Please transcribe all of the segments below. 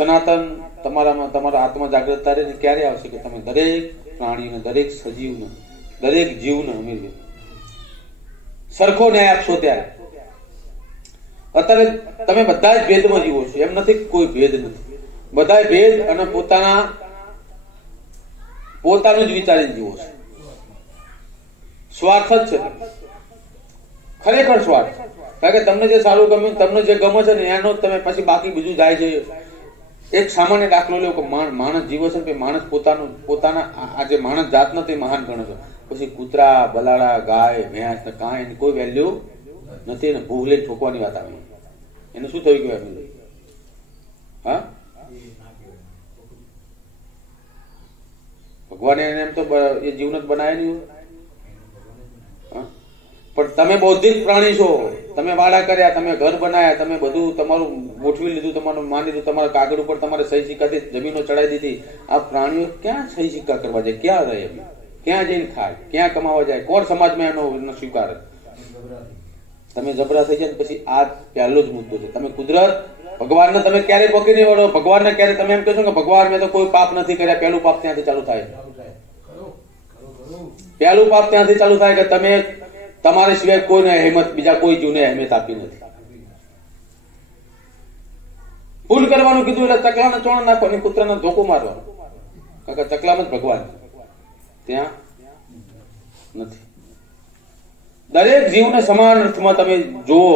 સનાતન તમારામાં તમારા આત્મા જાગૃતતા રહે ક્યારે આવશે કે તમે દરેક પ્રાણીને, દરેક સજીવને, દરેક જીવને અમીર સરખો ન્યાય આપશો ત્યારે. અત્યારે તમે બધા જ ભેદમાં જીવો છો, એમ નથી કોઈ ભેદ નથી, બધા ભેદ અને પોતાનું જ વિચારીને જીવો છો. સ્વાર્થ જ છે, ખરેખર સ્વાર્થ. કારણ કે તમને જે સારું ગમ્યું, તમને જે ગમે છે ને એનો તમે પછી બાકી બીજું જાય છે. એક સામાન્ય દાખલો લ્યો કે માણસ જીવો છે ને માણસ પોતાના આ જે માણસ જાત નથી મહાન ગણે છે. પછી કૂતરા, બલાડા, ગાય, ભેંસ ને કાંઈ એની કોઈ વેલ્યુ નથી ને ભૂખ લઈને ઠોકવાની વાત આવી. એને શું થયું ગયું? હા, ભગવાને એને એમ તો એ જીવન જ બનાવે નહીં. પણ તમે બૌદ્ધિક પ્રાણી છો, તમે વાડા કર્યા, તમે ઘર બનાવ્યા, તમે બધું તમારું ગોઠવી લીધું, તમારું માની લીધું, તમારા કાગળ ઉપર તમારે સહી સિક્કાથી જમીનો ચડાવી દીધી. આ પ્રાણીઓ ક્યાં સહી સિક્કા કરવા જાય? ક્યાં રહે? ક્યાં જઈને ખાય? ક્યાં કમાવા જાય? કોણ સમાજમાં એનો સ્વીકારે? તમે જબરા થઈ જાય પછી આ પહેલો જ મુદ્દો છે. તમે કુદરત ભગવાનને તમે ક્યારે પકડી નહીં વળો. ભગવાનને ક્યારે તમે એમ કહેશો કે ભગવાન મેં તો કોઈ પાપ નથી કર્યા, પહેલું પાપ ત્યાંથી ચાલુ થાય. પહેલું પાપ ત્યાંથી ચાલુ થાય કે તમે તમારી સિવાય કોઈને અહેમત, બીજા કોઈ જીવને અહેમત આપી નથી. પૂન કરવાનું કીધું એટલે ચકલાને ચોણ નાખવાની, કૂતરાને ધોકો મારવાનો. કારણ કે ચકલામાં જ ભગવાન ત્યાં નથી. દરેક જીવને સમાન અર્થમાં તમે જુઓ,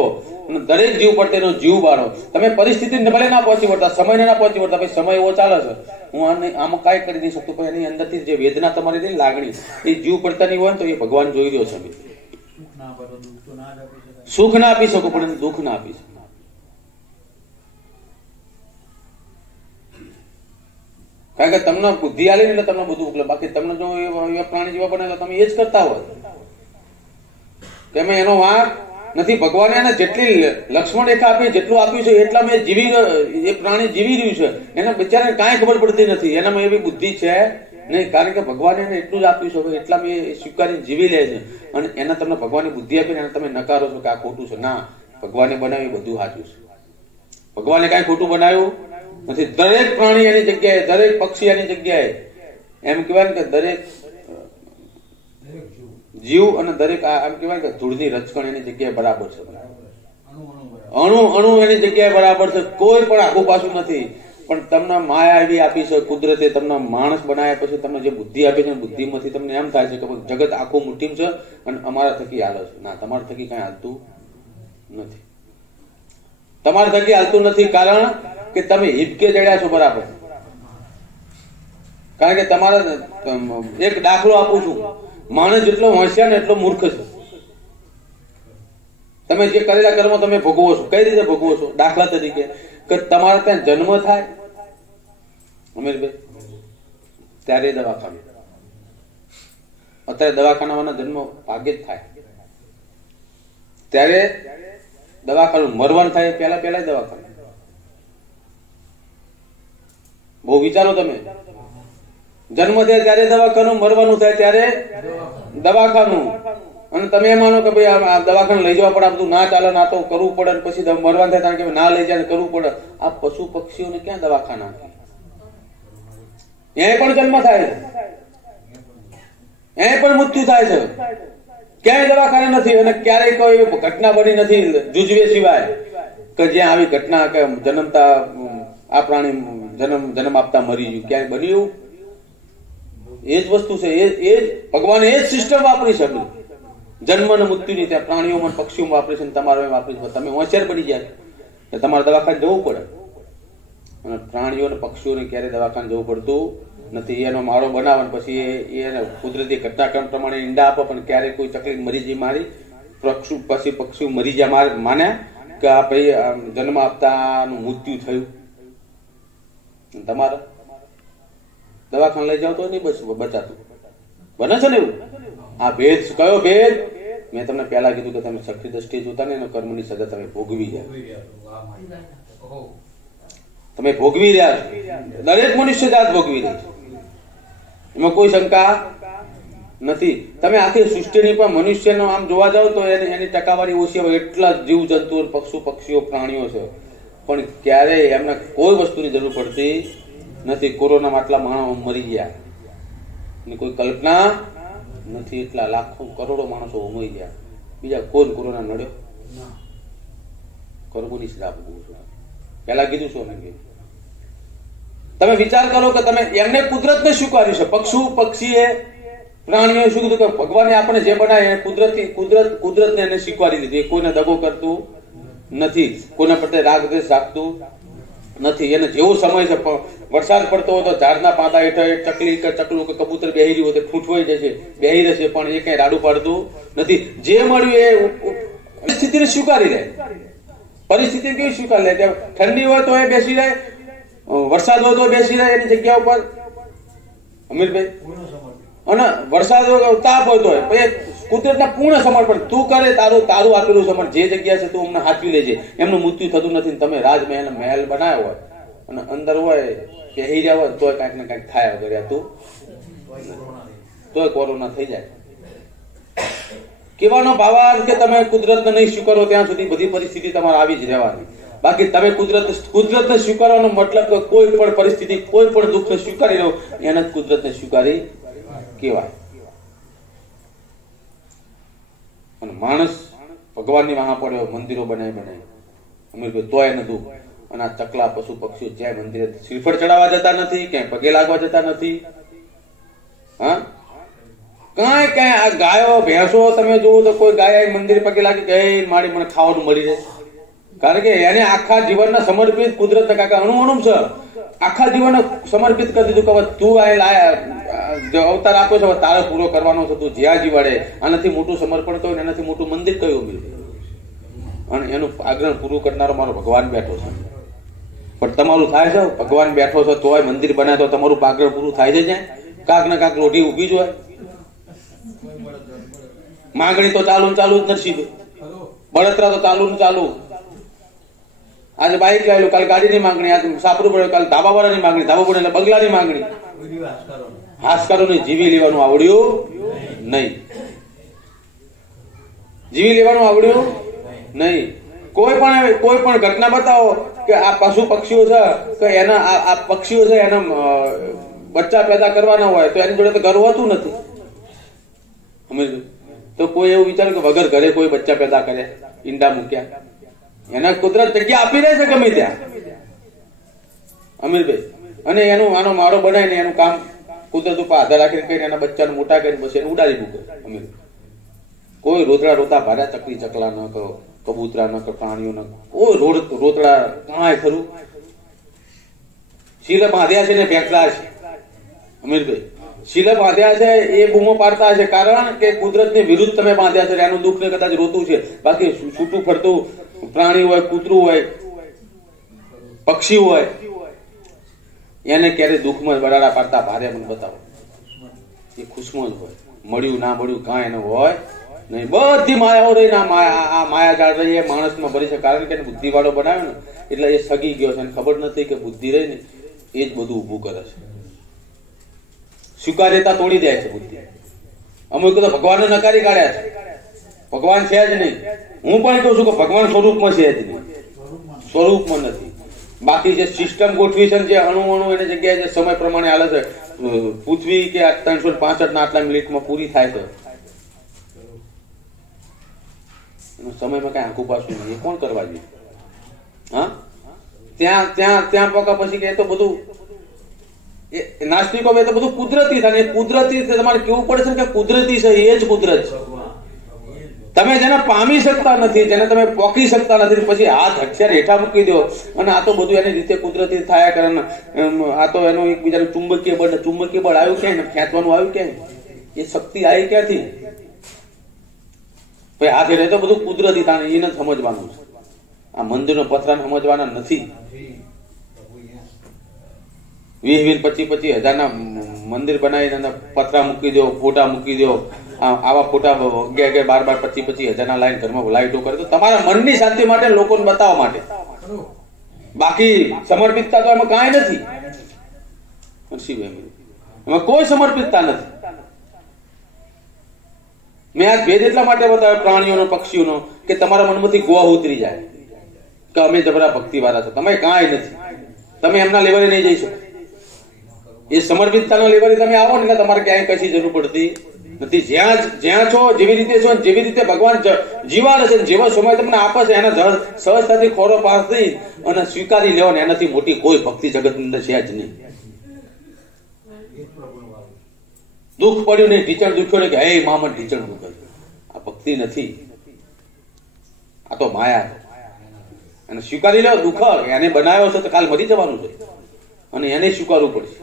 દરેક જીવ પર તેનો જીવ બાળો. તમે પરિસ્થિતિ ભલે ના પહોંચી વળતા, સમયને ના પહોંચી વળતા, પછી સમય એવો ચાલે છે, હું આમાં કાંઈ કરી નહીં શકતો, પણ એની અંદરથી જે વેદના તમારી લાગણી એ જીવ પડતાની હોય ને તો એ ભગવાન જોઈ રહ્યો છે. સુખ ના આપી શકો પણ દુઃખ ના આપી શકો. કારણ કે તમને બુદ્ધિ આલી ને એટલે તમને બધું ઉકલે. બાકી તમને જો એવા પ્રાણી જેવા બને તો તમે એ જ કરતા હોય. તેમાં એનો વાંક નથી. ભગવાને એને જેટલી લક્ષ્મણ રેખા આપી, જેટલું આપ્યું છે એટલા મેં એ પ્રાણી જીવી રહ્યું છે. એને બિચારાને કાંઈ ખબર પડતી નથી, એનામાં એવી બુદ્ધિ છે નહીં. કારણ કે ભગવાને એને એટલું જ આપ્યું છે, એટલા મેં સ્વીકારી જીવી લે છે. અને એને તમને ભગવાનની બુદ્ધિ આપીને એને તમે નકારો છો કે આ ખોટું છે. ના, ભગવાને બનાવ્યું બધું સાચું છે. ભગવાને કાંઈ ખોટું બનાવ્યું નથી. દરેક પ્રાણી એની જગ્યાએ, દરેક પક્ષી એની જગ્યાએ. એમ કહેવાય કે દરેક જીવ અને દરેક એમ કહેવાય કે ધૂળની રચકણ એની જગ્યાએ બરાબર છે. અણુ એની જગ્યાએ બરાબર છે. કોઈ પણ આખું પાછું નથી. પણ તમને માયા એવી આપી છે કુદરતે, તમને માણસ બનાવ્યા પછી તમને જે બુદ્ધિ આપી છે, બુદ્ધિમાંથી તમને એમ થાય છે કે જગત આખું મુઠ્ઠીમ છે અને અમારા થકી હાલે છે. ના, તમારા થકી કઈ હાલતું નથી. તમારા થકી હાલતું નથી કારણ કે તમે હિપકે ચડ્યા છો બરાબર. કારણ કે તમારા એક દાખલો આપું છું, માણસ જેટલો હોશિયાર ને એટલો મૂર્ખ છે. તમે જે કરેલા કર્મ તમે ભોગવો છો. કઈ રીતે ભોગવો છો? દાખલા તરીકે કે તમારે ત્યાં જન્મ થાય અમીરભાઈ ત્યારે દવાખાનું. અત્યારે દવાખાનામાં જન્મ ભાગ્યે જ થાય. ત્યારે દવાખાનું મરવાનું થાય પહેલા દવાખાનું. બહુ વિચારો તમે. જન્મ થાય ત્યારે દવાખાનું, મરવાનું થાય ત્યારે દવાખાનું. અને તમે એમ માનો કે ભાઈ આ દવાખાને લઈ જવા પડે, આ બધું ના ચાલે, ના તો કરવું પડે, પછી મરવાનું થાય કારણ કે ના લઈ જાય કરવું પડે. આ પશુ પક્ષીઓને ક્યાં દવાખાના? એ પણ જન્મ થાય છે, એ પણ મૃત્યુ થાય છે, ક્યાંય દવાખાને નથી. અને ક્યારેય કોઈ ઘટના બની નથી જુજવે સિવાય કે જ્યાં આવી ઘટના કે જન્મતા આ પ્રાણી જન્મ આપતા મરી ગયું. ક્યાંય બન્યું? એ જ વસ્તુ છે. એ ભગવાને એ જ સિસ્ટમ વાપરી છે. જન્મ અને મૃત્યુની ત્યાં પ્રાણીઓમાં પક્ષીઓમાં વાપરી છે, તમારે વાપરી છે. તમે હોશિયાર બની જાય કે તમારે દવાખાને જવું પડે. અને પ્રાણીઓ અને પક્ષીઓને ક્યારે દવાખાને જવું પડતું નથી. એનો માળો બનાવવાનો પછી એને કુદરતી ઘટનાક્રમ પ્રમાણે ઈંડા આપો, પણ ક્યારે કોઈ તકલીફ મરી જાય મારી પછી પક્ષીઓ મરી જાય માને કે આ ભાઈ જન્મ આપતાનું મૃત્યુ થયું. તમારે દવાખાને લઈ જાવ તો નહીં બચાતું. બને છે ને એવું? આ ભેદ કયો ભેદ? મેં તમને પહેલા કીધું કે તમે સખી દ્રષ્ટિએ જોતા ને એનો કર્મની સજા તમે ભોગવી જાય. તમે ભોગવી રહ્યા છો. દરેક મનુષ્ય જાત ભોગવી રહી છે. એમાં કોઈ શંકા નથી. તમે આખી સૃષ્ટિની પણ મનુષ્યનો આમ જોવા જાવ તો એની ટકાવારી ઓછી હોય. એટલા જીવ જંતુઓ, પક્ષીઓ પ્રાણીઓ છે. પણ ક્યારેય એમને કોઈ વસ્તુની જરૂર પડતી નથી. કોરોનામાં આટલા માણસો મરી ગયા એની કોઈ કલ્પના નથી. એટલા લાખો કરોડો માણસો મરી ગયા. બીજા કોઈ કોરોના નડ્યો? કરવું પેલા કીધું શું અમે તમે વિચાર કરો કે તમે એમને કુદરતને સ્વીકાર્યું છે. પક્ષીએ પ્રાણીઓએ શું કીધું કે ભગવાને આપણે જે બનાવે કુદરતને એને સ્વીકારી લીધું. એ કોઈને દગો કરતું નથી, કોઈના પ્રત્યે રાગ દ્વેષ રાખતું નથી. એને જેવો સમય છે, વરસાદ પડતો હોય તો ઝાડના પાંદા હેઠળ ચકલી કે ચકલું કે કબૂતર બેહી રહ્યું હોય તો ઠૂંઠવાઈ જશે, બેહી રહેશે, પણ એ કઈ રાડું પાડતું નથી. જે મળ્યું એ પરિસ્થિતિને સ્વીકારી લે. પરિસ્થિતિ કેવી સ્વીકારી લે? ઠંડી હોય તો એ બેસી રહે, વરસાદ હોય તો બેસી રહે એની જગ્યા ઉપર. અમીરભાઈ, અને વરસાદ હોય તાપ હોય તો કુદરતના પૂર્ણ સમર્પણ તું કરે. તારું આપેલું સમર્પણ જે જગ્યા છે તું અમને હાચવી લેજે. એમનું મૃત્યુ થતું નથી. તમે મહેલ બનાવ્યો હોય અને અંદર હોય બેહી રહ્યા હોય તોય કાંઈક ને કાંઈક થાય વગર તું તોય કોરોના થઈ જાય. કહેવાનો ભાવાર્થ કે તમે કુદરતને નહીં સ્વીકારો ત્યાં સુધી બધી પરિસ્થિતિ તમારે આવી જ રહેવાની. બાકી તમે કુદરતને સ્વીકારવાનો મતલબ કે કોઈ પણ પરિસ્થિતિ, કોઈ પણ દુઃખને સ્વીકારી લો એને જ કુદરતને સ્વીકારી કહેવાય. અને માણસ ભગવાનની વાહ પડ્યો, મંદિરો બનાવી અમીરભાઈ તોય એને દુઃખ. અને આ ચકલા પશુ પક્ષીઓ જ્યાં મંદિરે શ્રીફળ ચડાવવા જતા નથી, ક્યાંય પગે લાગવા જતા નથી. હા, કઈ આ ગાયો ભેંસો તમે જુઓ તો કોઈ ગાય મંદિર પગે લાગી ગઈ મારી મને ખાવાનું મળી જાય. કારણ કે એને આખા જીવનને સમર્પિત કુદરત કાકા અણુ છે. આખા જીવન સમર્પિત કરી દીધું કે તું અવતાર આપ્યો છે, તારે પૂરો કરવાનો છે, તું જ્યાં જીવાડે. આનાથી મોટું સમર્પણ કયું, એનાથી મોટું મંદિર કયું? અને એનું આગ્રહ પૂરું કરનારો મારો ભગવાન બેઠો છે. પણ તમારું થાય છે? ભગવાન બેઠો છે તોય મંદિર બનાવે તો તમારું આગ્રહ પૂરું થાય છે? જ્યાં કાક ને કાક લોઢી ઉભી જ હોય. માંગણી તો ચાલુ જ નથી, બળતરા તો ચાલુ. આજે બાઈક લાવેલું, કાલે ગાડીની માંગણી, આજે સાપરું પડ્યું, કાલે ધાબા વાળાની માંગણી, ધાબા પડે એટલે બંગલાની માંગણી. હાશકારો નહીં, જીવી લેવાનું આવડ્યું નહીં. જીવી લેવાનું આવડ્યું નહીં. કોઈ પણ ઘટના બતાવો કે આ પશુ પક્ષીઓ છે કે એના આ પક્ષીઓ છે એના બચ્ચા પેદા કરવાના હોય તો એની જોડે તો ઘર હોતું નથી. તો કોઈ એવું વિચારે કે વગર ઘરે કોઈ બચ્ચા પેદા કરે, ઈંડા મૂક્યા, એના કુદરત જગ્યા આપી રહે છે ગમે ત્યાં. અમીરભાઈ, અને આનો માળો બનાવીને એનું કામ કુદરત ઉપર આધાર રાખીને કરીને એના બચ્ચાને મોટા કરીને પછી એને ઉડાડી મૂકે. અમીર કોઈ રોતા ભાર્યા ચકલી ચકલા ન કહો, કબૂતરા ન કહો, પ્રાણીઓ ન કોઈ રોતડા કાંઈ ખરું. શીલે બાંધ્યા છે ને ફેંકતા છે. અમીરભાઈ, શીલે બાંધ્યા છે એ બૂમો પાડતા છે કારણ કે કુદરતની વિરુદ્ધ તમે બાંધ્યા છે. એનું દુઃખ ને કદાચ રોતું છે. બાકી છૂટું ફરતું પ્રાણી હોય, કૂતરું હોય, પક્ષી હોય, એને ક્યારે દુઃખમાં બરાડા પાડતા ભારે મને બતાવો. એ ખુશમાં જ હોય. મળ્યું ના મળ્યું કાંઈ એને હોય નહીં. બધી માયાઓ રહી ને આ માયા જાળ રહી એ માણસમાં ભરી છે. કારણ કે બુદ્ધિ વાળો બનાવ્યો ને એટલે એ સગી ગયો છે. ખબર નથી કે બુદ્ધિ રહી ને એ જ બધું ઉભું કરે છે. સ્વીકાર્યતા તોડી દે છે બુદ્ધિ. અમુક તો ભગવાનને નકારી કાઢ્યા છે. ભગવાન છે જ નહીં. હું પણ કહું છું કે ભગવાન સ્વરૂપમાં છે જ નહીં, સ્વરૂપમાં નથી. બાકી જે સિસ્ટમ ગોઠવી છે, જે અણુ એની જગ્યાએ જે સમય પ્રમાણે હાલે છે, પૃથ્વી કે 365 ના આટલા મિનિટમાં પૂરી થાય છે. સમયમાં કઈ આંખું પાછું નહીં. એ કોણ કરવા જોઈએ? હા, ત્યાં પકા પછી કે તો બધું નાસ્તિકો તો બધું કુદરતી થાય. કુદરતી તમારે કેવું પડે છે કે કુદરતી છે એ જ કુદરત છે. તમે જેને પામી શકતા નથી, જેને તમે પોકી શકતા નથી, પછી હાથ હથિયાર હેઠા મૂકી દો અને આ તો બધું એની રીતે કુદરતી થયા કરે. આ તો એનું એકબીજાનું ચુંબકીય બળ આવ્યું ક્યાંય ને ખેંચવાનું આવ્યું ક્યાંય? એ શક્તિ આવી ક્યાંથી? ભાઈ હાથ હેઠે તો બધું કુદરતી થાય. એને સમજવાનું છે. આ મંદિરનો પથરાને સમજવાના નથી. 20-25 હજારના મંદિર બનાવીને પથરા મૂકી દો, ફોટા મૂકી દો. આવા ફોટા 12-25 હજારના લાઈન ઘરમાં લાઈટો કરે તો તમારા મનની શાંતિ માટે, લોકોને બતાવવા માટે. બાકી સમર્પિતતા તો એમાં કાંઈ નથી. એમાં કોઈ સમર્પિતતા નથી. મેં આ ભેદ એટલા માટે બતાવ્યો પ્રાણીઓનો, પક્ષીઓનો, કે તમારા મનમાંથી ગોહ ઉતરી જાય. કે અમે જબરા ભક્તિ વાળા છો. તમે કાંઈ નથી, તમે એમના લેવલે નહીં જઈ શકો. એ સમર્પિતતાના લેવલે તમે આવો ને તમારે ક્યાંય કશી જરૂર પડતી નથી. જ્યાં છો જેવી રીતે છો જેવી રીતે ભગવાન જીવાડે છે, જેવો સમય તમને આપે છે એના સહજતાથી ખોરો પાસ થઈ અને સ્વીકારી લેવો ને એનાથી મોટી કોઈ ભક્તિ જગત ની અંદર છે જ નહીં. દુઃખ પડ્યું નહીં, ઢીચણ દુખ્યો નહીં કે હે મામન ઢીચણ દુઃખ, આ ભક્તિ નથી, આ તો માયા. અને સ્વીકારી લો દુઃખ એને બનાવ્યો છે તો કાલ મરી જવાનું છે અને એને સ્વીકારવું પડશે.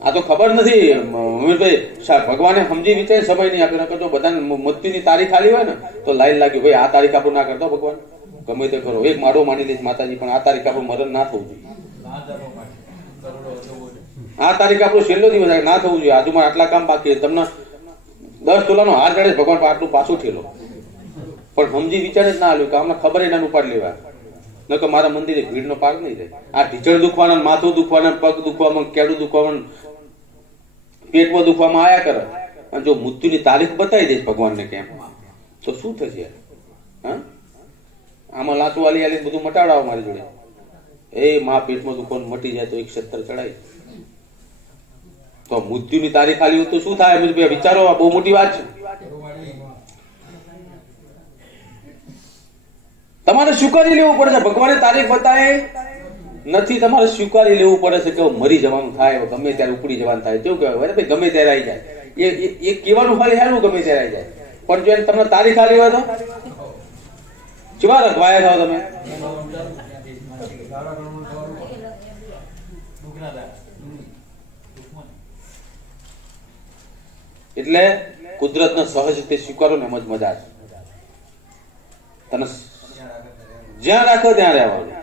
આ તો ખબર નથી અમીરભાઈ, ભગવાને સમજી વિચારી સમય નહીં આપ્યો. જો બધાને મૃત્યુની તારીખ આલી હોય ને તો લાઈન લાગી, ભાઈ આ તારીખ આપણું ના કરતો ભગવાન, ગમે તે કરો, એક માળો માની લઈશ માતાજી, પણ આ તારીખ આપણું મરણ ના થવું જોઈએ. આ તારીખ આપણો છેલ્લો દિવસ ના થવું જોઈએ. આજુમાં આટલા કામ બાકી, તમને 10 તોલાનો હાર ચડે ભગવાન આટલું પાછું ઠેલો, પણ સમજી વિચારે જ ના આવ્યું કે અમને ખબર એના ઉપાડ લેવા ન કે મારા મંદિરે ભીડનો પાક નહીં થાય. આ ઢીચણ દુખવાના, માથું દુખવાના, પગ દુખવામાં, કેડું દુખવામાં, પેટમાં દુખવામાં આયા કરે અને જો મૃત્યુની તારીખ બતાવી દઈશ ભગવાનને કેમ તો શું થશે? હા, આમાં લાંચું આલી આલી બધું મટાડાવો મારી જોડે. એ માં પેટમાં દુખવાનું મટી જાય તો 170 ચડાય તો મૃત્યુની તારીખ આલી તો શું થાય? વિચારો, બહુ મોટી વાત છે. તમારે સ્વીકારી લેવું પડે છે. ભગવાને તારીખ બતાવે નથી, તમારે સ્વીકારી લેવું પડે છે કે મરી જવાનું થાય, ગમે ત્યારે ઉપડી જવાનું થાય. કેવું કહેવાય ભાઈ, ગમે ત્યારે આવી જાય. એ કહેવાનું ફાલી હેલું ગમે ત્યારે આવી જાય, પણ જો તમને તારીખ આલી હોય તો કેવા રખવાયા થાવ તમે? એટલે કુદરતનો સહજ રીતે સ્વીકારો ને એમ જ મજા છે. તને જ્યાં રાખો ત્યાં રહેવાનું.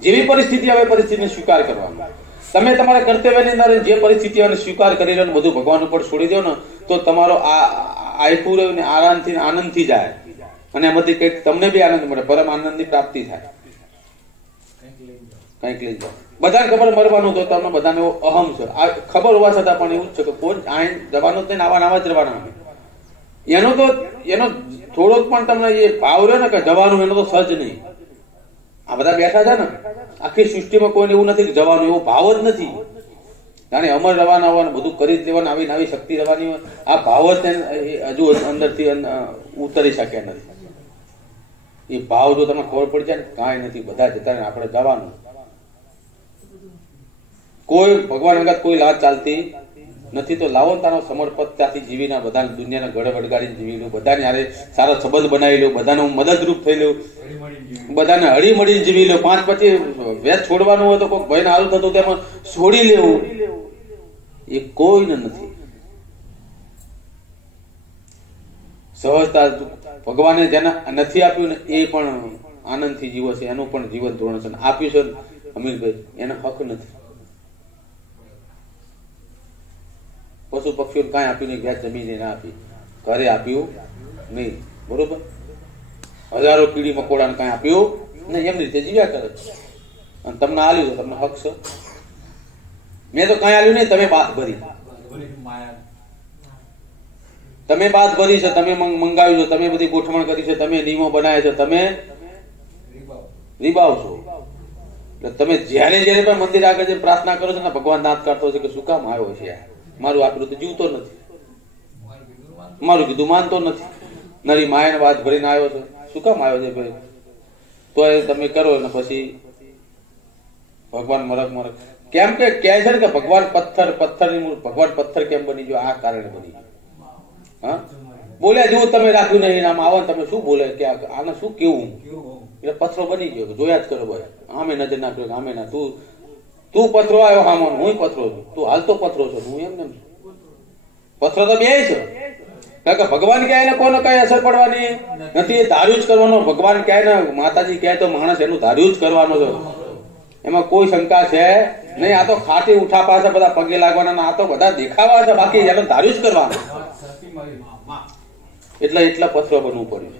જેવી પરિસ્થિતિ આવે પરિસ્થિતિને સ્વીકાર કરવાનો. તમે તમારા કર્તવ્યની અંદર જે પરિસ્થિતિ આવે સ્વીકાર કરી લો ને બધું ભગવાન ઉપર છોડી દો ને તો તમારો આયકું રહ્યું ને આરામથી આનંદથી જાય અને એમાંથી કંઈક તમને બી આનંદ મળે, પરમ આનંદની પ્રાપ્તિ થાય. કંઈક લઈ જાઓ. બધાને ખબર મરવાનું તો તમને બધાને અહમ છે, આ ખબર હોવા છતાં પણ એવું જ છે કે કોઈ આ જવાનું જ નહીં, આવા જ રહેવાના. એનો થોડોક પણ તમને એ ભાવ રહ્યો ને કે જવાનું, એનો તો સહજ નહીં. આ બધા બેઠા છે ને આખી સૃષ્ટિમાં કોઈને એવું નથી કે જવાનું, એવો ભાવ જ નથી. જાણે અમર રહેવાના હોવાનું, બધું કરી જ દેવાનું, આવી નવી શક્તિ રહેવાની હોય, આ ભાવ જ હજુ અંદરથી ઉતરી શકે નથી. એ ભાવ જો તમને ખબર પડી જાય ને કાંઈ નથી, બધા જતા ને આપણે જવાનું. કોઈ ભગવાન અંગત કોઈ લાજ ચાલતી નથી. તો લાવો ને તારો સમર્પિતતાથી જીવીને બધા દુનિયાના ગળે વડગાડીને જીવી લો, બધાને યારે સારા સંબંધ બનાવી લો, બધાને મદદરૂપ થઈ લો, બધાને હળી મળીને જીવી લો. 5 પછી વેચ છોડવાનું હોય તો કોઈ ભય ને હાલ થતું તેમાં છોડી લેવું એ કોઈને નથી. સહજતા ભગવાને જેને નથી આપ્યું ને એ પણ આનંદથી જીવો છે, એનું પણ જીવન ધોરણ છે. આપ્યું છે અમીરભાઈ એનો હક નથી. પશુ પક્ષીઓ કાંઈ આપ્યું નહીં, વ્યાજ જમીને ના આપી, ઘરે આપ્યું નહીં, બરોબર? હજારો કીડી મકોડાને કાંઈ આપ્યું નહીં, એમની રીતે જીવ્યા કરે અને તમને આલ્યું તો તમને હક છે. મેં તો કાંઈ આલ્યું નહીં, તમે બાત ભરી, તમે બાત ભરી છે, તમે મંગાવ્યું છે, તમે બધી ગોઠવણ કરી છે, તમે નિયમો બનાવ્યા છે, તમે રીબાવ છો. એટલે તમે જયારે જયારે પણ મંદિર આગળ જઈને પ્રાર્થના કરો છો ને ભગવાન દાંત કાઢતો છે કે શું કામ આવ્યો છે, મારું આટલું તો જીવતો નથી, મારું કીધું માનતો નથી, નરી માયાને વાત ભરીને આવ્યો છે, શું કામ આવ્યો છે ભાઈ? તો એ તમે કરો ને પછી ભગવાન મરક કેમ કે કહે છે ને કે ભગવાન ભગવાન પથ્થર કેમ બની ગયો? આ કારણે બની ગયો. હા, બોલ્યા જેવું તમે રાખ્યું નહીં, આમ આવો તમે શું બોલે કે આને શું કેવું? એટલે પથ્થરો બની ગયો, જોયા જ કરો ભાઈ. આમે નજર નાખ્યો, આમે ના, તું પથરો આવ્યો, હા હું પથરો છું, તું હાલતો પથરો છો, હું એમ પથરો તો બે છે. કારણ કે ભગવાન ક્યાંય ને કોઈને કઈ અસર પડવાની નથી, એ ધાર્યું જ કરવાનું. ભગવાન ક્યાંય ને માતાજી કહે તો માણસ એનું ધાર્યું જ કરવાનું છે, એમાં કોઈ શંકા છે નહીં. આ તો ખાટી ઉઠા પાસે બધા પગે લાગવાના, આ તો બધા દેખાવા છે, બાકી એને ધાર્યું જ કરવાનું. એટલા પથરો બનવું પડ્યું.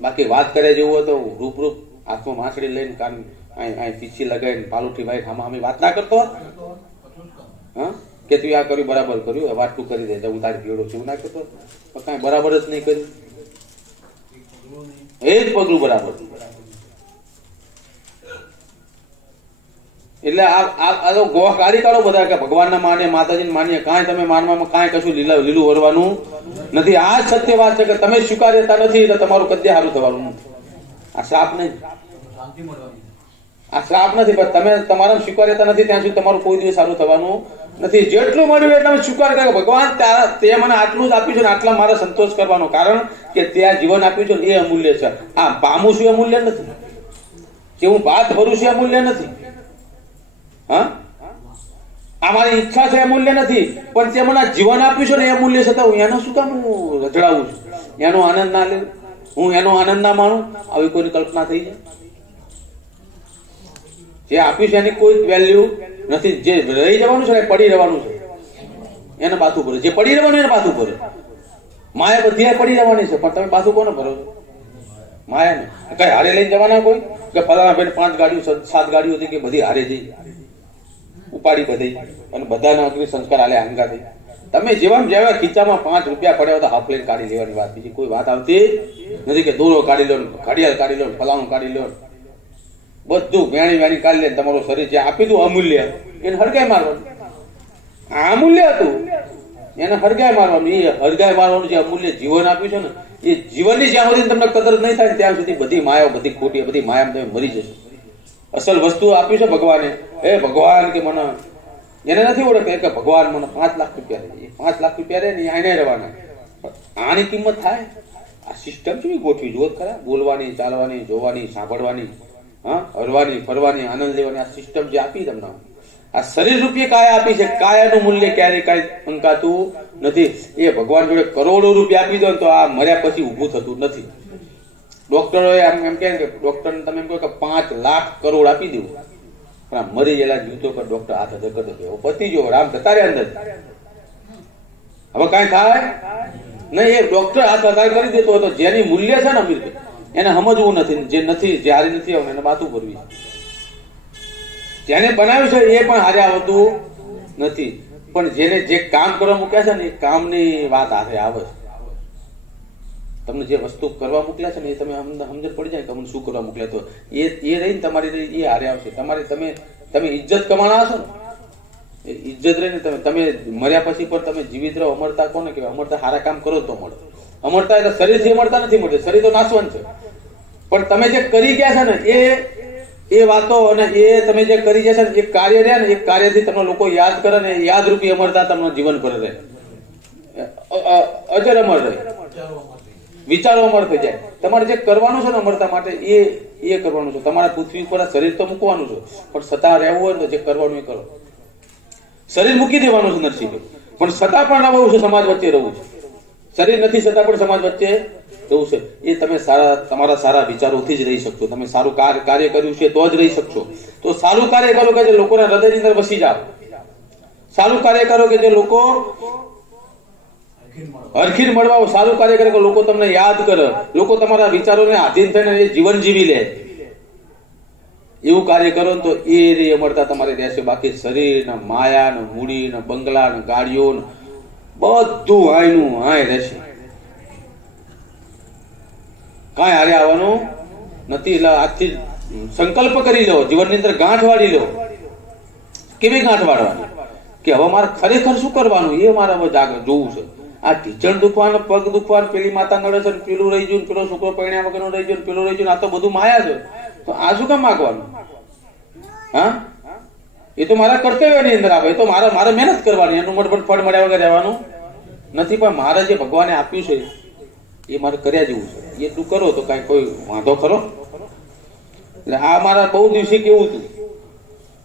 બાકી વાત કરે જેવું હોય તો રૂપ હાથમાં માછડી લઈને કાન પીછી લગાવીને પાલુઠી ભાઈ આમાં વાત ના કરતો હા કે તું આ કર્યું બરાબર કર્યું, વાત તું કરી દે, હું તારી ભેડો છું, ના કરતો, કઈ બરાબર જ નહીં કર્યું. એ જ પગલું બરાબર. એટલે આ તો ગોહ કાઢી કાઢો બધા કે ભગવાનના માને માતાજીને માનીએ, કાંઈ તમે માનવામાં કાંઈ કશું લીલું વરવાનું નથી. આ જ સત્ય વાત છે કે તમે સ્વીકાર્યતા નથી એટલે તમારું કદ્ય સારું થવાનું નથી. આ શ્રાપ નહીં, આ શ્રાપ નથી, પણ તમે તમારા સ્વીકાર્યતા નથી ત્યાં સુધી તમારું કોઈ દિવસ સારું થવાનું નથી. જેટલું મળ્યું એટલે તમે સ્વીકાર કરો ભગવાન તે મને આટલું જ આપ્યું છે ને આટલા મારે સંતોષ કરવાનો, કારણ કે ત્યાં જીવન આપ્યું છે ને એ અમૂલ્ય છે. આ પામું છું એ અમૂલ્ય નથી, કે હું ભાત ભરું છું એ અમૂલ્ય નથી. હા, આ મારી ઈચ્છા છે એ મૂલ્ય નથી, પણ તે મને જીવન આપ્યું છે ને એ મૂલ્ય છતાં હું એનો શું કામ હું રજડાવું છું, એનો આનંદ ના લે, હું એનો આનંદ ના માણું, આવી કોઈની કલ્પના થઈ જાય? જે આપ્યું છે એની કોઈ વેલ્યુ નથી. જે રહી જવાનું છે એ પડી રહેવાનું છે, એને પાછું ભરે. જે પડી રહેવાનું એને પાછું ભરે. માયા બધી પડી રહેવાની છે, પણ તમે પાછું કોને ભરો છો? માયા ને કઈ હારે લઈને જવાના કોઈ કે ફલાણા ભાઈ 5 ગાડીઓ 7 ગાડીઓ હતી કે બધી હારે જઈ ઉપાડી બધી અને બધાના અગ્નિ સંસ્કાર આલે હંગા થઈ. તમે જેવા ખીચામાં 5 રૂપિયા પડ્યા તો હાફ લઈને કાઢી લેવાની વાત, બીજી કોઈ વાત આવતી નથી. કે દોરો કાઢી લો, ઘડિયાળ કાઢી લો, ફલાણું કાઢી લો, બધું વેણી કાઢી લે. તમારું શરીર જે આપી દઉં અમૂલ્ય એને હરગાય મારવાનું. આ અમૂલ્ય હતું એને હરગાય મારવાનું. એ હરગાય મારવાનું જે અમૂલ્ય જીવન આપ્યું છે ને એ જીવનની જ્યાં સુધી તમને કદર નહીં થાય ત્યાં સુધી બધી માયા, બધી ખોટી, બધી માયા તમે મરી જશો. અસલ વસ્તુ આપ્યું છે ભગવાને. એ ભગવાન કે મને એને નથી ઓળખે કે ભગવાન મને 5 લાખ રૂપિયા રહે, 5 લાખ રૂપિયા રહે ને આને રહેવાના. આની કિંમત થાય? આ સિસ્ટમ કેવી ગોઠવી જુઓ ખરા, બોલવાની, ચાલવાની, જોવાની, સાંભળવાની, હા, હરવાની, ફરવાની, આનંદ લેવાની આ સિસ્ટમ જે આપી તમને, આ શરીર રૂપિયે કાયા આપી છે. કાયાનું મૂલ્ય ક્યારેય કાંઈ અંકાતું નથી. એ ભગવાન જોડે કરોડો રૂપિયા આપી દો તો આ મર્યા પછી ઊભું થતું નથી. ડોક્ટરોએ એમ કહે કે ડોક્ટરને તમે એમ કહો કે 5 લાખ કરોડ આપી દેવું, પણ આ મરી ગયેલા જીવતો પર ડોક્ટર હાથ હદર કરી દો, પતી ગયો, રામ જતા રહ્યા અંદર, હવે કાંઈ થાય નહીં. એ ડોક્ટર હાથ હદાર કરી દેતો હતો. જેની મૂલ્ય છે ને અમીર એને સમજવું નથી, જે નથી, જે હારી નથી આવતું એને માથું ભરવી. જેને બનાવ્યું છે એ પણ હારે આવતું નથી, પણ જેને જે કામ કરવા મૂક્યા છે ને એ કામની વાત હારે આવે છે. તમને જે વસ્તુ કરવા મોકલ્યા છે ને એ તમે સમજણ પડી જાય કે તમને શું કરવા મોકલ્યા, તો એ રહીને તમારી એ હારે આવશે. તમે ઇજ્જત કમાણા હશો ને એ ઇજ્જત રહીને તમે મર્યા પછી પણ તમે જીવિત રહો. અમરતા કોને કહેવાય? અમરતા સારા કામ કરો તો મળે. અમરતા એટલે શરીરથી અમરતા નથી મળતી, શરીર તો નાશવંત છે. પણ તમે જે કરી ગયા છે ને એ વાતો અને એ તમે જે કરી ગયા છે ને એ કાર્ય રહ્યા ને એ કાર્યથી તમને લોકો યાદ કરે ને યાદરૂપી અમરતા તમને જીવન પર રહે, અજર અમર રહે, વિચારો અમર થઈ જાય. તમારે જે કરવાનું છે ને અમરતા માટે એ કરવાનું છે. તમારા પૃથ્વી ઉપર શરીર તો મૂકવાનું છે, પણ સતા રહેવું હોય તો જે કરવાનું એ કરો. શરીર મૂકી દેવાનું છે નરસિંહ, પણ સતા પણ રહેવું છે, સમાજ વચ્ચે રહેવું છે. શરીર નથી છતાં પણ સમાજ વચ્ચે રહેવું છે. એ તમે તમારા સારા વિચારોથી જ રહી શકશો. તમે સારું કાર્ય કર્યું છે તો જ રહી શકશો. તો સારું કાર્ય કરો કે જે લોકોના હૃદયની અંદર વસી જાઓ. સારું કાર્ય કરો કે જે લોકો હરખીર મળવા, સારું કાર્ય કરે કે લોકો તમને યાદ કરે, લોકો તમારા વિચારોને આધીન થઈને એ જીવન જીવી લે. એવું કાર્ય કરો તો એ અમરતા તમારે રહેશે. બાકી શરીર ને માયા ને મૂડી ને બંગલા ને ગાડીઓ ને બધું આયનું આય રહેશે, કાંઈ હારે આવવાનું નથી. એટલે આજથી સંકલ્પ કરી લો, જીવનની અંદર ગાંઠ વાળી લો. કેવી ગાંઠ વાળવાની? કે હવે મારે ખરેખર શું કરવાનું એ મારે હવે જોવું છે. આ ઢીચણ દુખવાનું, પગ દુખવાનું, પેલી માતા નડે છે, પેલું રહી ગયું, પેલો છોકરો પરણ્યા વગરનો રહી ગયો, પેલું રહી ગયું, આ તો બધું માયા છે. તો આ શું કામ માગવાનું? હા, એ તો મારા કર્તવ્યની અંદર આવે. એ તો મારે મહેનત કરવાની, એનું ફળ મળ્યા વગર રહેવાનું નથી. પણ મારે જે ભગવાને આપ્યું છે એ મારે કર્યા જેવું છે. એટલું કરો તો કઈ કોઈ વાંધો ખરો? એટલે આ મારા બહુ દિવસે કેવું હતું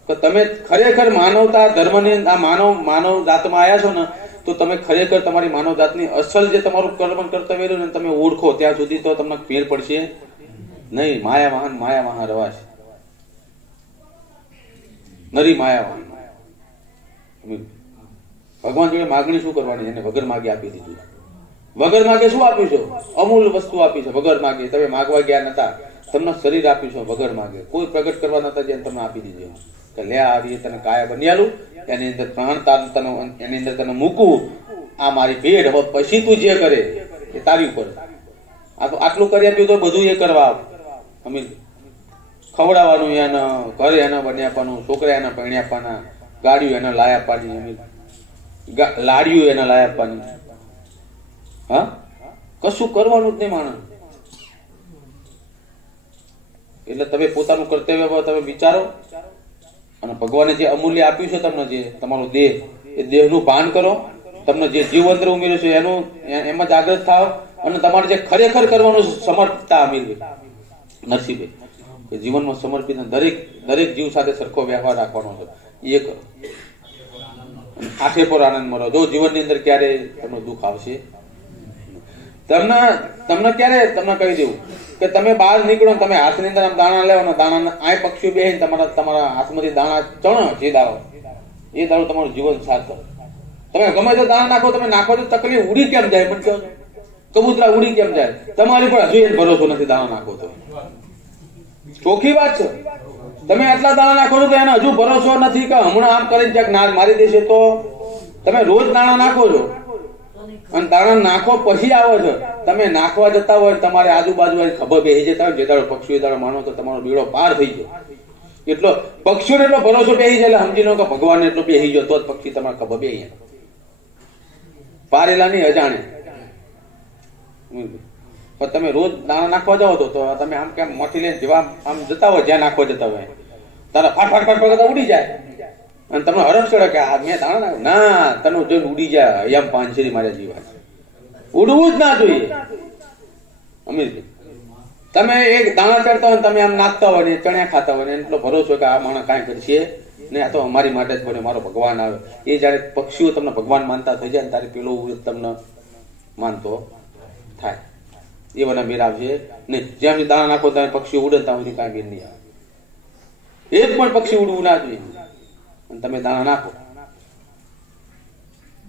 કે તમે ખરેખર માનવતા ધર્મની આ માનવ જાતમાં આવ્યા છો ને તો તમે ખરેખર તમારી માનવ જાતની અસલ જે તમારું કર્મ કર્તવ્ય ને તમે ઓળખો ત્યાં સુધી તો તમને ફેર પડશે નહીં. માયા વાહન રવાશે, નરી માયા વાહન. ભગવાન જોડે માગણી શું કરવાની? એને વગર માગે આપી દીધું. વગર માગે શું આપ્યું છે? અમૂલ વસ્તુ આપી છે. વગર માગે તમે માગવા ગયા નતા, તમને શરીર આપ્યું છે. વગર માગે કોઈ પ્રગટ કરવા નતા જેને તમને આપી દીધું કે લે આ તને કાયા બની આલું, એની અંદર પ્રાણ એની અંદર તને મૂકવું, આ મારી ભેડ. હવે પછી તું જે કરે એ તારી ઉપર. આ તો આટલું કરી આપ્યું તો બધું એ કરવા અમીર ખવડાવવાનું, એને ઘરે એને બની આપવાનું, છોકરા એને પરણી આપવાના, ગાડીઓ એને લાય આપવાની, અમીર લાડીઓ એને લાય આપવાની. હા, કશું કરવાનું જ નહીં માણસ. એટલે તમે પોતાનું કર્તવ્ય તમે વિચારો અને ભગવાને જે અમૂલ્ય આપ્યું છે તમને, જે તમારો દેહ, એ દેહનું ભાન કરો. તમને જે જીવ અંદર ઉમેર્યું છે એનું એમાં જાગૃત થાવ અને તમારે જે ખરેખર કરવાનું સમર્પિતતા અમીરભાઈ નરસિંહભાઈ, કે જીવનમાં સમર્પિત દરેક જીવ સાથે સરખો વ્યવહાર રાખવાનો છે, એ કરો. આંખે પર આનંદ મળો. જો જીવનની અંદર ક્યારે તમને દુઃખ આવશે, તમને ક્યારે તમને કહી દેવું કે તમે બહાર નીકળો, તમે હાથની અંદર આમ દાણા લેવો ને દાણા આ પક્ષીઓ બેહીને તમારા હાથમાંથી દાણા ચણો, જે દાડો એ દાડો તમારું જીવન સાચો. તમે ગમે તો દાણા નાખો, તમે નાખો તો તકલીફ ઉડી કેમ જાય? પણ કબૂતરા ઉડી કેમ જાય? તમારી પર હજુ એ ભરોસો નથી દાણા નાખો તો. ચોખ્ખી વાત છે. તમે આટલા દાણા નાખો છો તો એને હજુ ભરોસો નથી કે હમણાં આમ કરીને ક્યાંક મારી દેશે. તો તમે રોજ દાણા નાખો છો અને દાણા નાખો પછી આવો છો. તમે નાખવા જતા હોય તમારે આજુબાજુ ખબર બેસી જતા હોય, જે દાડો પક્ષીઓ દાડો માનો તો તમારો બેડો પાર થઈ જાય. એટલો પક્ષીઓને એટલો ભરોસો બેસી જાય એટલે સમજી લો કે ભગવાન એટલો બેસી ગયો તો જ પક્ષી તમારે ખબર બેસી જાય. પારેલા નહીં, અજાણે. પણ તમે રોજ દાણા નાખવા જાઓ તો તમે આમ કેમ મોટી લઈને જેવા આમ જતા હોય, જ્યાં નાખવા જતા હોય તારા ફાટ કરતા ઉડી જાય અને તમને હરફ ચડે કે આ મેં દાણા નાખ્યો. ના, તને જોઈને ઉડી જાય એમ પાંચેરી માર્યા જીવા. ઉડવું જ ના જોઈએ અમીરભાઈ. તમે એક દાણા ચડતા હોય, તમે આમ નાખતા હોય ને ચણ્યા ખાતા હોય ને એટલો ભરોસો કે આ માણસ કાંઈ કરશે ને, આ તો અમારી માટે જ બને, મારો ભગવાન આવે. એ જયારે પક્ષીઓ તમને ભગવાન માનતા થઈ જાય ને ત્યારે પેલો તમને માનતો થાય. એ બધા મેર આવશે નહીં. જેમ દાણા નાખો તમે પક્ષીઓ ઉડતા હોય કાંઈ મેર નહીં આવે. એક પણ પક્ષી ઉડવું ના જોઈએ. અને તમે દાણા નાખો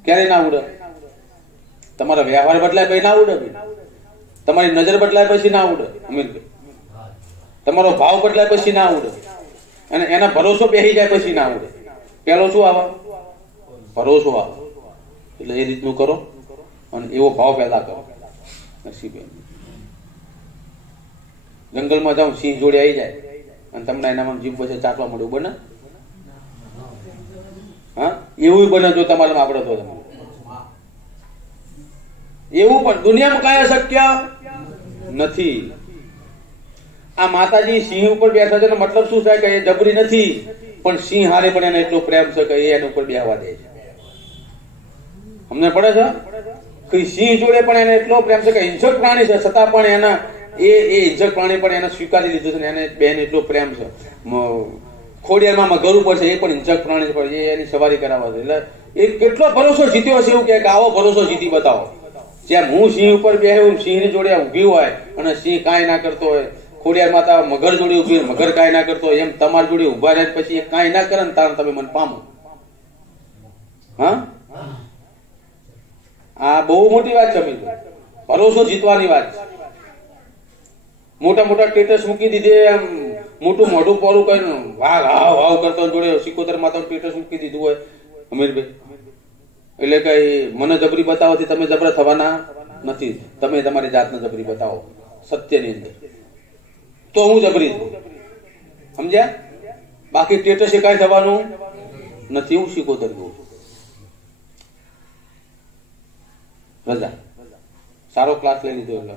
ક્યારે ના ઉડે? તમારો વ્યવહાર બદલાય પછી ના ઉડે, તમારી નજર બદલાય પછી ના ઉડે અમીરભાઈ, તમારો ભાવ બદલાય પછી ના ઉડે, અને એના ભરોસો બેસી જાય પછી ના ઉડે. પેલો શું આવે? ભરોસો આવે. એટલે એ રીતનું કરો અને એવો ભાવ પેદા કરો. નસીબે જંગલમાં જાઉં, સિંહ જોડે આવી જાય અને તમને એનામાં જીભ પછી ચાટવા મળ્યું, બને? હા, એવું બને જો તમારે આપડે તો. એવું પણ દુનિયામાં કાંઈ અશક્ય નથી. આ માતાજી સિંહ ઉપર બેઠા છે, મતલબ શું થાય કે એ જબરી નથી, પણ સિંહ હારે પણ એને એટલો પ્રેમ છે કે એને ઉપર બેહવા દે છે. અમને પડે છે કે સિંહ જોડે પણ એને એટલો પ્રેમ છે કે હિંસક પ્રાણી છે છતાં પણ એના એ હિંસક પ્રાણી પણ એને સ્વીકારી લીધું છે ને એને બેન એટલો પ્રેમ છે. ખોડિયારમાં મગર ઉપર છે, એ પણ હિંસક પ્રાણી છે, એ એની સવારી કરાવવા છે. એટલે એ કેટલો ભરોસો જીત્યો હશે એવું કે આવો ભરોસો જીતી બતાવો. જેમ હું સિંહ ઉપર બેહું, સિંહની જોડે ઉભી હોય અને સિંહ કાંઈ ના કરતો હોય, ખોડિયાર માતા મગર જોડે ઉભી હોય, મગર કાંઈ ના કરતો હોય, એમ તમારી જોડે ઉભા રહે પછી એ કાંઈ ના કરે ને તાર તમે મને પામો. હા, આ બહુ મોટી વાત છે. ભરોસો જીતવાની વાત છે. મોટા મોટા સ્ટેટસ મૂકી દીધે, એમ મોટું મોઢું પોરું કરીને વાઘ હાવ હાવ કરતો જોડે સિકોતર માતા સ્ટેટસ મૂકી દીધું હોય અમીરભાઈ, એટલે કઈ મને જબરી બતાવવાથી તમે જબરા થવાના નથી. તમે તમારી જાતને જબરી બતાવો સત્યની અંદર, તો હું જબરી છું. સમજ્યા? બાકી સ્ટેટસ એ કાંઈ થવાનું નથી. હું સિકોતર કહું છું. રજા સારો ક્લાસ લઈ લીધો એટલે